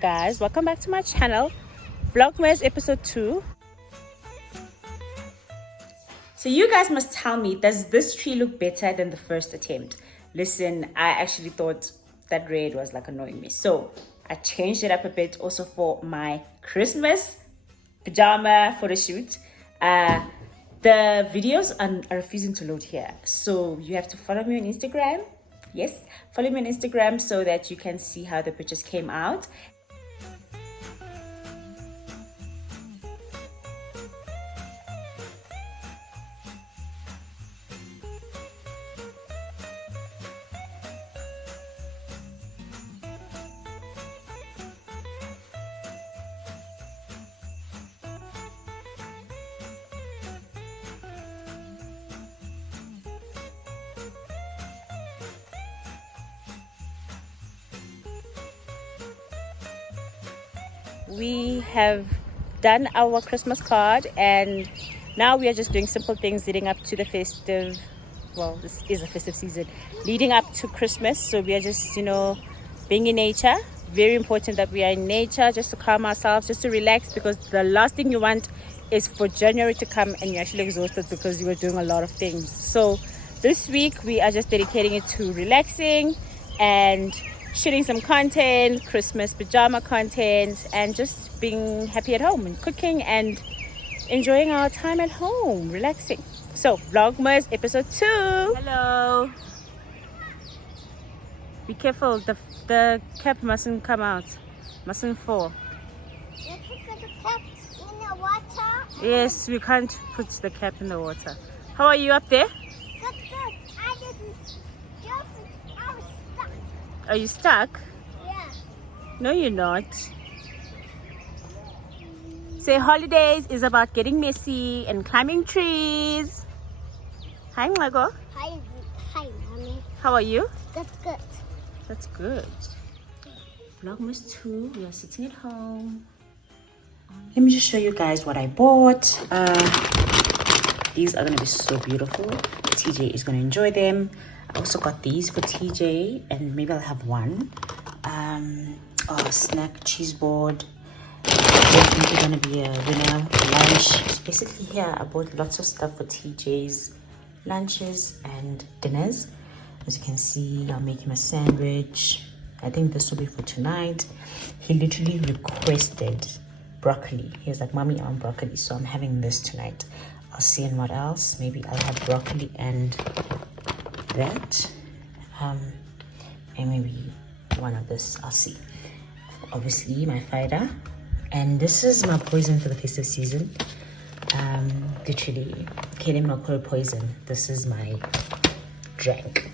guys, welcome back to my channel, Vlogmas episode 2. So you guys must tell me, does this tree look better than the first attempt? Listen, I actually thought that red was like annoying me, so I changed it up a bit also for my Christmas pajama photo shoot. The videos are refusing to load here, so you have to follow me on Instagram. Yes, follow me on Instagram so that you can see how the pictures came out. We have done our Christmas card and now we are just doing simple things leading up to the festive, well, this is a festive season, leading up to Christmas. So we are just, being in nature. Very important that we are in nature just to calm ourselves, just to relax, because the last thing you want is for January to come and you're actually exhausted because you were doing a lot of things. So this week we are just dedicating it to relaxing and shooting some content, Christmas pajama content, and just being happy at home and cooking and enjoying our time at home, relaxing. So Vlogmas episode 2. Hello. Be careful, the cap mustn't come out, mustn't fall. You put the cap in the water? Yes, we can't put the cap in the water. How are you up there? Good. I didn't jump. I was stuck. Are you stuck? Yeah. No, you're not. Say holidays is about getting messy and climbing trees. Hi, Mago. Hi, mommy. How are you? That's good. That's good. Vlogmas 2, we are sitting at home. Let me just show you guys what I bought. These are going to be so beautiful. TJ is going to enjoy them. I also got these for TJ, and maybe I'll have one. Snack cheese board. Definitely going to be a winner. Lunch. Basically here I bought lots of stuff for TJ's lunches and dinners. As you can see, I'll make him a sandwich. I think this will be for tonight. He literally requested broccoli. He was like, Mommy, I want broccoli, so I'm having this tonight. I'll see in what else. Maybe I'll have broccoli and that. And maybe one of this. I'll see. Obviously, my fighter. And this is my poison for the festive season. Literally, Kaden Makoro poison. This is my drink.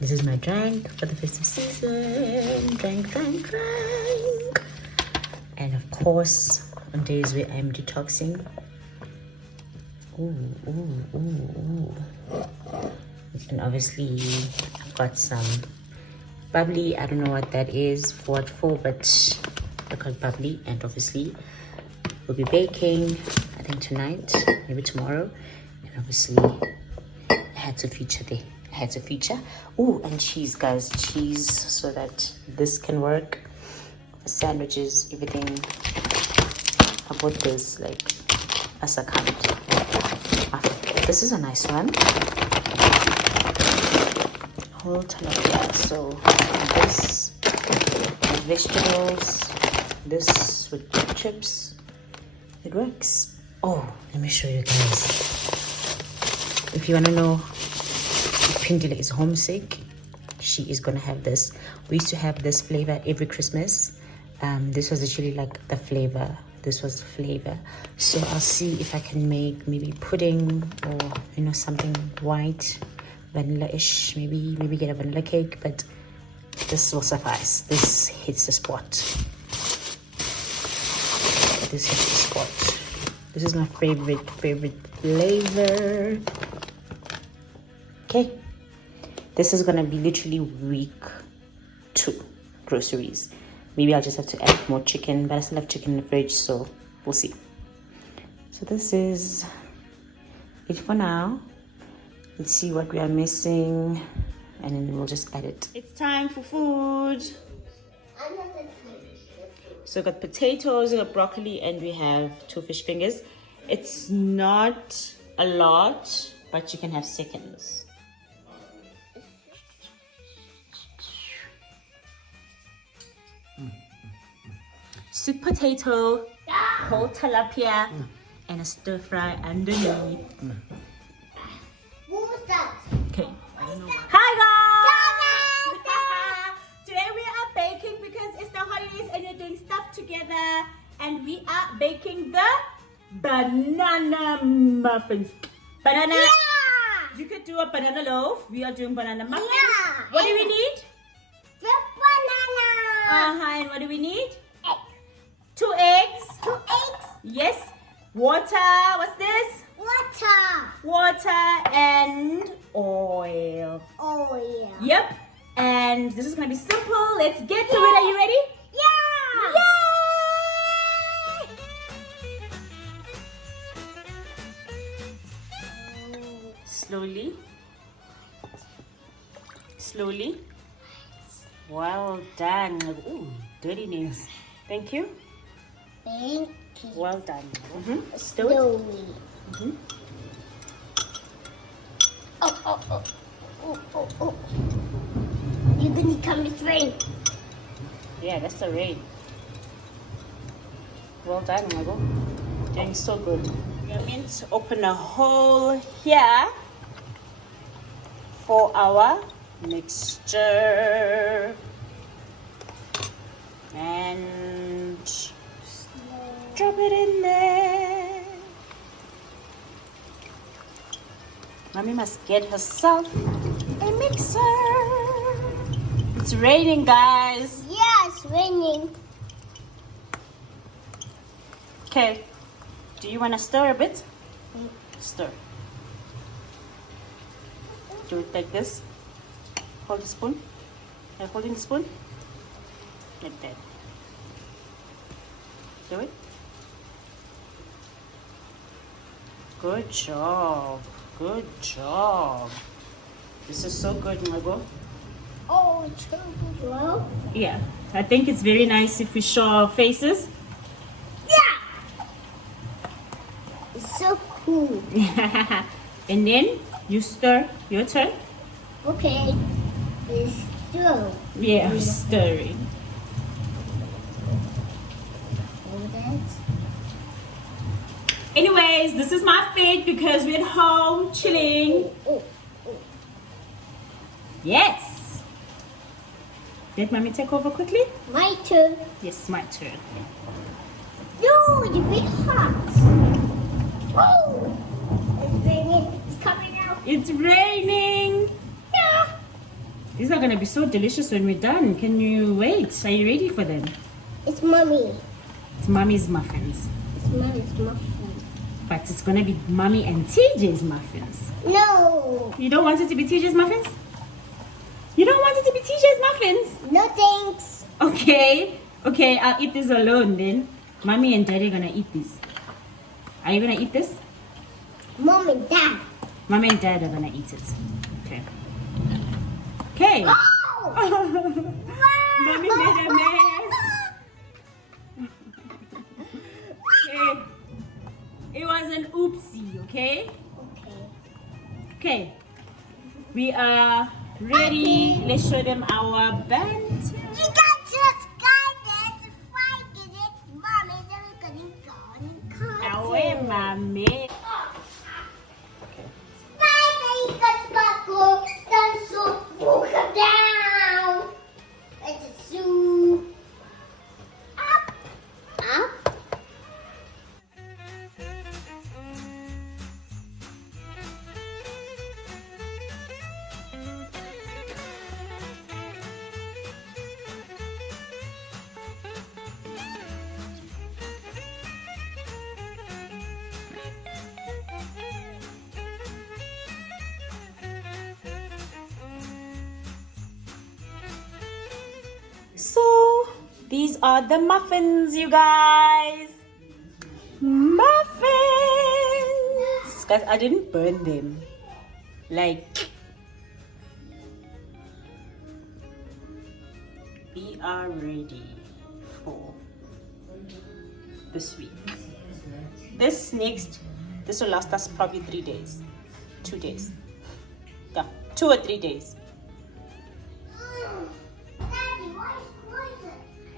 This is my drink for the festive season. Drink. And of course, on days where I'm detoxing. Ooh. And obviously, I've got some bubbly. I don't know what that is for, but I got bubbly. And obviously, we'll be baking, I think tonight, maybe tomorrow. And obviously, I had to feature there. Oh, and cheese, guys. Cheese, so that this can work. Sandwiches, everything. I bought this like as a count. This is a nice one. Whole ton of that. So this with vegetables, this with chips. It works. Oh, let me show you guys. If you want to know if Pindila is homesick, she is gonna have this. We used to have this flavor every Christmas. This was actually like the flavor. This was the flavor. So I'll see if I can make maybe pudding or something white, vanilla-ish. Maybe get a vanilla cake, but this will suffice. This hits the spot. This hits the spot. This is my favorite flavor. Okay. This is gonna be literally week 2 groceries. Maybe I'll just have to add more chicken, but I still have chicken in the fridge, so we'll see. So this is it for now. Let's see what we are missing, and then we'll just add it. It's time for food. So we got potatoes, we got broccoli, and we have 2 fish fingers. It's not a lot, but you can have seconds. Sweet potato, whole tilapia, and a stir fry underneath. What was that? Okay. Hi guys! Today we are baking because it's the holidays and we're doing stuff together. And we are baking the banana muffins. Banana. Yeah! You could do a banana loaf. We are doing banana muffins. Yeah. What do we need? The banana. And what do we need? 2 eggs. 2 eggs. Yes. Water. What's this? Water. Water and oil. Oil. Yep. And this is gonna be simple. Let's get to it. Are you ready? Yeah. Yay! Slowly. Slowly. Well done. Ooh, dirty nails. Thank you. Thank you. Well done. Do it. Slowly. Oh. You're gonna come this way. Yeah, that's the rain. Well done, Margot. Doing so good. We're meant to open a hole here for our mixture. And drop it in there. Mommy must get herself a mixer. It's raining, guys. Yeah, it's raining. Okay. Do you want to stir a bit? Stir. Do it like this. Hold the spoon. Are you holding the spoon? Like that. Do it. Good job. Good job. This is so good, Margot. Oh, it's so good. Well, Yeah. I think it's very nice if we show our faces. yeah. It's so cool. And then you stir. Your turn. Okay. It's still. Yeah, I'm stirring. Hold it. Anyways, this is my fate because we're at home chilling. Oh. Yes. Let mommy take over quickly. My turn. Yes, my turn. No, you're big hot. Whoa. It's raining. It's coming out. It's raining. Yeah. These are gonna be so delicious when we're done. Can you wait? Are you ready for them? It's mommy. It's mommy's muffins. It's mommy's muffin. But it's gonna be mommy and TJ's muffins. No. You don't want it to be TJ's muffins? You don't want it to be TJ's muffins? No thanks. Okay. Okay, I'll eat this alone then. Mommy and daddy are gonna eat this. Are you gonna eat this? Mom and dad. Mommy and dad are gonna eat it. Okay. Okay. Oh. Mommy made a mess. Okay. It was an oopsie, okay? Okay. Okay. We are ready. Let's show them our band. You got just guided to fight it. Mommy, they're gonna go. Away, mommy. Down. It's a zoo. Up. Up. So, these are the muffins, you guys. Muffins. Guys, I didn't burn them. Like, we are ready for this week. This will last us probably 3 days. 2 days. Yeah, 2 or 3 days.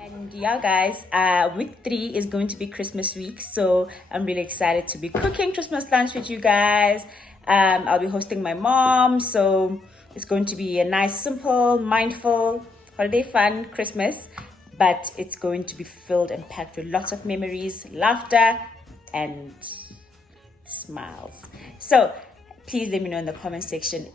And yeah, guys, week 3 is going to be Christmas week, so I'm really excited to be cooking Christmas lunch with you guys. I'll be hosting my mom, so it's going to be a nice, simple, mindful, holiday fun Christmas, but it's going to be filled and packed with lots of memories, laughter, and smiles. So please let me know in the comment section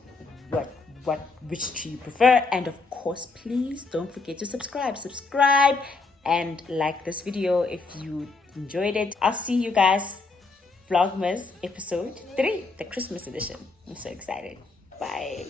which tree you prefer, and of course, please don't forget to subscribe and like this video if you enjoyed it. I'll see you guys Vlogmas episode 3, the Christmas edition. I'm so excited. Bye.